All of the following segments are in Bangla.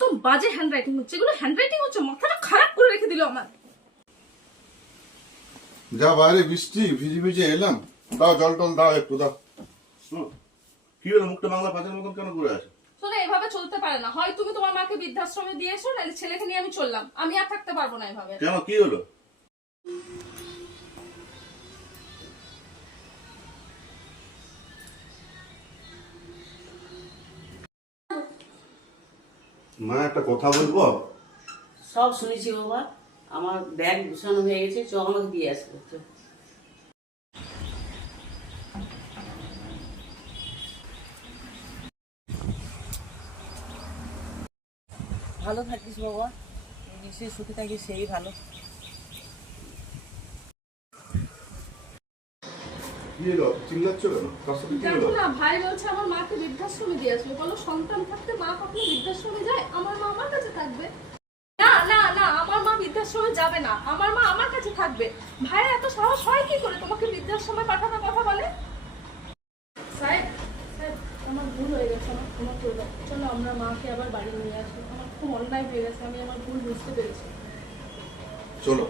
একদম বাজে হ্যান্ডরাইটিং হচ্ছে, এগুলো হ্যান্ডরাইটিং হচ্ছে, মাথাটা খারাপ করে রেখে দিল আমার। যা বাইরে বৃষ্টি, ভিজে ভিজে এলাম, দাও জল টল দাও একটু দাও। কি হলো, মুখটা বাংলা পাঁচের মতন কেন করে আছে? শোনো, এভাবে চলতে পারে না। হয় তুমি তোমার মাকে বৃদ্ধাশ্রমে দিয়ে এসো, নাহলে ছেলেকে নিয়ে আমি চললাম। আমি আর থাকতে পারবো না এভাবে। কেন, কি হলো? মা একটা কথা বলবো? সব শুনেছি বাবা, আমার ব্যাগ গুছানো হয়ে গেছে, চ আমাকে দিয়ে আসবো। ভালো থাকিস বাবা, নিশ্চয়ই সুখে থাকিস, সেই ভালো। কি হলো, চিল্লাচ্ছ কেন? কার সাথে কি হলো? দেখো না, ভাই বলছে আমার মাকে বৃদ্ধাশ্রমে দিয়ে আসবে। বলো, সন্তান থাকতে মা কখনো বৃদ্ধাশ্রমে যায়? আমার মা আমার কাছে থাকবে। না না না, আমার মা বৃদ্ধাশ্রমে যাবে না, আমার মা আমার কাছে থাকবে। ভাইয়ের এত সাহস হয় কি করে তোমাকে বৃদ্ধাশ্রমে পাঠানোর কথা বলে? সাহেব, সাহেব, আমার ভুল হয়ে গেছে, আমার ক্ষমা করে দাও। চলো আমরা মাকে আবার বাড়ি নিয়ে আসি। আমার খুব অন্যায় হয়ে গেছে, আমি আমার ভুল বুঝতে পেরেছি। চলো।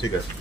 ঠিক আছে।